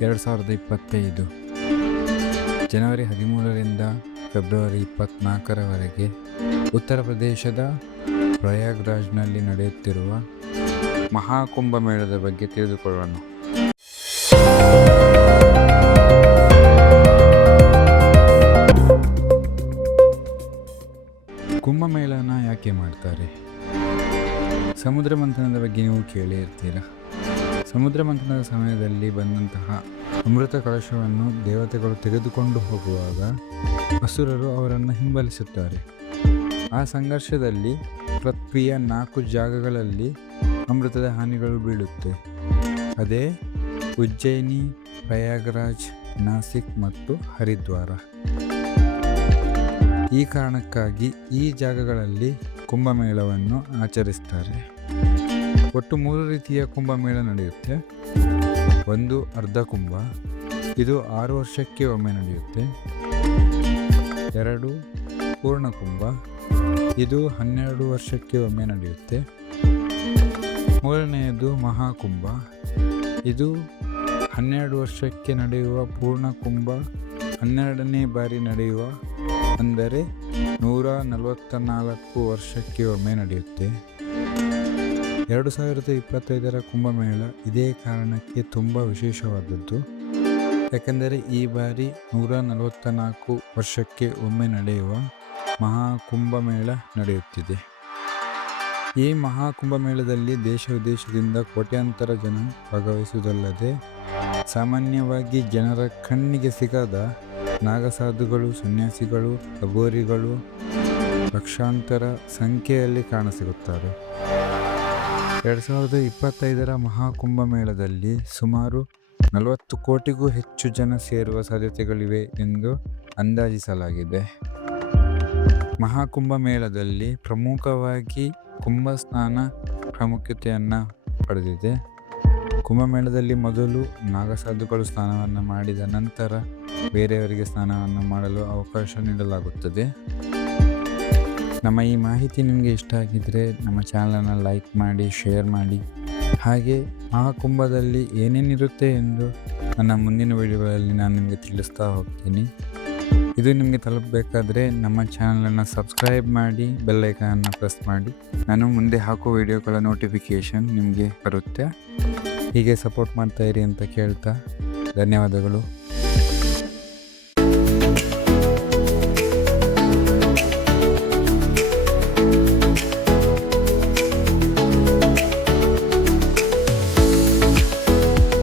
2025 ಜನವರಿ 13ರಿಂದ February 24ರವರೆಗೆ ಉತ್ತರ ಪ್ರದೇಶದ ಪ್ರಯಾಗ್ರಾಜ್ನಲ್ಲಿ ನಡೆಯುತ್ತಿರುವ ಮಹಾಕುಂಭಮೇಳದ ಬಗ್ಗೆ ತಿಳಿದುಕೊಳ್ಳೋಣ. ಕುಂಭಮೇಳನ ಯಾಕೆ ಮಾಡ್ತಾರೆ? ಸಮುದ್ರ ಮಂಥನದ ಬಗ್ಗೆ ನೀವು ಕೇಳಿ ಇರ್ತೀರ. ಸಮುದ್ರ ಮಂಥನದ ಸಮಯದಲ್ಲಿ ಬಂದಂತಹ ಅಮೃತ ಕಳಶವನ್ನು ದೇವತೆಗಳು ತೆಗೆದುಕೊಂಡು ಹೋಗುವಾಗ ಅಸುರರು ಅವರನ್ನು ಹಿಂಬಾಲಿಸುತ್ತಾರೆ. ಆ ಸಂಘರ್ಷದಲ್ಲಿ ಪೃಥ್ವಿಯ 4 ಜಾಗಗಳಲ್ಲಿ ಅಮೃತದ ಹಾನಿಗಳು ಬೀಳುತ್ತೆ. ಅದೇ ಉಜ್ಜಯಿನಿ, ಪ್ರಯಾಗರಾಜ್, ನಾಸಿಕ್ ಮತ್ತು ಹರಿದ್ವಾರ. ಈ ಕಾರಣಕ್ಕಾಗಿ ಈ ಜಾಗಗಳಲ್ಲಿ ಕುಂಭಮೇಳವನ್ನು ಆಚರಿಸ್ತಾರೆ. ಒಟ್ಟು 3 ರೀತಿಯ ಕುಂಭಮೇಳ ನಡೆಯುತ್ತೆ. ಒಂದು ಅರ್ಧ ಕುಂಭ, ಇದು 6 ವರ್ಷಕ್ಕೆ ಒಮ್ಮೆ ನಡೆಯುತ್ತೆ. 2 ಪೂರ್ಣ ಕುಂಭ, ಇದು 12 ವರ್ಷಕ್ಕೆ ಒಮ್ಮೆ ನಡೆಯುತ್ತೆ. 3ನೇದು ಮಹಾಕುಂಭ, ಇದು 12 ವರ್ಷಕ್ಕೆ ನಡೆಯುವ ಪೂರ್ಣ ಕುಂಭ 12ನೇ ಬಾರಿ ನಡೆಯುವ, ಅಂದರೆ 144 ವರ್ಷಕ್ಕೆ ಒಮ್ಮೆ ನಡೆಯುತ್ತೆ. 2025ರ ಕುಂಭಮೇಳ ಇದೇ ಕಾರಣಕ್ಕೆ ತುಂಬ ವಿಶೇಷವಾದದ್ದು. ಯಾಕೆಂದರೆ ಈ ಬಾರಿ 144 ವರ್ಷಕ್ಕೆ ಒಮ್ಮೆ ನಡೆಯುವ ಮಹಾಕುಂಭಮೇಳ ನಡೆಯುತ್ತಿದೆ. ಈ ಮಹಾಕುಂಭಮೇಳದಲ್ಲಿ ದೇಶ ವಿದೇಶದಿಂದ ಕೋಟ್ಯಾಂತರ ಜನ ಭಾಗವಹಿಸುವುದಲ್ಲದೆ ಸಾಮಾನ್ಯವಾಗಿ ಜನರ ಕಣ್ಣಿಗೆ ಸಿಗದ ನಾಗಸಾಧುಗಳು, ಸನ್ಯಾಸಿಗಳು, ಅಘೋರಿಗಳು ಲಕ್ಷಾಂತರ ಸಂಖ್ಯೆಯಲ್ಲಿ ಕಾಣಸಿಗುತ್ತಾರೆ. 2025ರ ಮಹಾಕುಂಭಮೇಳದಲ್ಲಿ ಸುಮಾರು 40 ಕೋಟಿಗೂ ಹೆಚ್ಚು ಜನ ಸೇರುವ ಸಾಧ್ಯತೆಗಳಿವೆ ಎಂದು ಅಂದಾಜಿಸಲಾಗಿದೆ. ಮಹಾಕುಂಭಮೇಳದಲ್ಲಿ ಪ್ರಮುಖವಾಗಿ ಕುಂಭಸ್ನಾನ ಪ್ರಾಮುಖ್ಯತೆಯನ್ನು ಪಡೆದಿದೆ. ಕುಂಭಮೇಳದಲ್ಲಿ ಮೊದಲು ನಾಗಸಾಧುಗಳು ಸ್ನಾನವನ್ನು ಮಾಡಿದ ನಂತರ ಬೇರೆಯವರಿಗೆ ಸ್ನಾನವನ್ನು ಮಾಡಲು ಅವಕಾಶ ನೀಡಲಾಗುತ್ತದೆ. ನಮ್ಮ ಈ ಮಾಹಿತಿ ನಿಮಗೆ ಇಷ್ಟ ಆಗಿದ್ದರೆ ನಮ್ಮ ಚಾನಲನ್ನು ಲೈಕ್ ಮಾಡಿ, ಶೇರ್ ಮಾಡಿ. ಹಾಗೆ ಮಹಾಕುಂಭದಲ್ಲಿ ಏನೇನಿರುತ್ತೆ ಎಂದು ನನ್ನ ಮುಂದಿನ ವಿಡಿಯೋಗಳಲ್ಲಿ ನಾನು ನಿಮಗೆ ತಿಳಿಸ್ತಾ ಹೋಗ್ತೀನಿ. ಇದು ನಿಮಗೆ ತಲುಪಬೇಕಾದ್ರೆ ನಮ್ಮ ಚಾನಲನ್ನು ಸಬ್ಸ್ಕ್ರೈಬ್ ಮಾಡಿ, ಬೆಲ್ ಐಕಾನನ್ನು ಪ್ರೆಸ್ ಮಾಡಿ. ನಾನು ಮುಂದೆ ಹಾಕೋ ವಿಡಿಯೋಗಳ ನೋಟಿಫಿಕೇಷನ್ ನಿಮಗೆ ಬರುತ್ತೆ. ಹೀಗೆ ಸಪೋರ್ಟ್ ಮಾಡ್ತಾಯಿರಿ ಅಂತ ಕೇಳ್ತಾ ಧನ್ಯವಾದಗಳು.